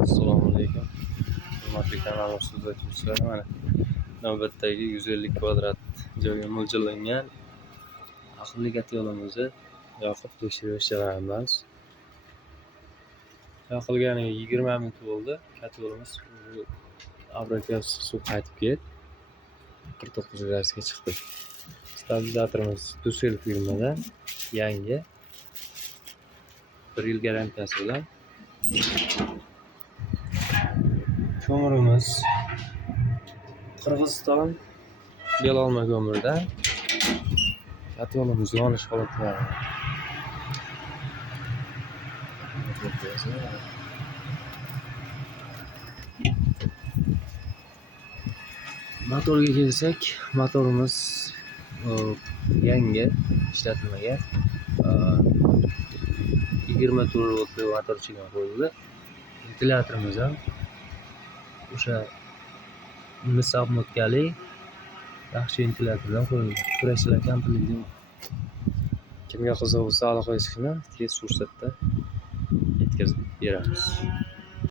Assalomu alaykum. Hurmatli kanal kuzatuvchilari, mana navbatdagi 150 kvadrat joyga mo'ljallangan aqlli kotelimizni yoqib tekshirish jarayonidamiz. Yoqilganiga 20 minut bo'ldi. Kotelimiz abraka suv qaytib keldi. 49 gradusga chiqdi. Stabilizatorimiz Dusel firmada yangi 1 yil garantiyasi bilan. Ko'mirimiz Qirg'iziston Belolma ko'mirdan. Kotelimiz yonish holatlari. Motorga kelsak, motorimiz yangi ishlatilmagan 24 voltli motor ichiga qo'yildi. Ventilyatorimiz ham o'sha mis obmotkali yaxshi ventilyatordan qo'yildi. Kurashchilar komplekti. Kimga qiziq bo'lsa aloqa qilishni tez fursatda yetkazib beramiz.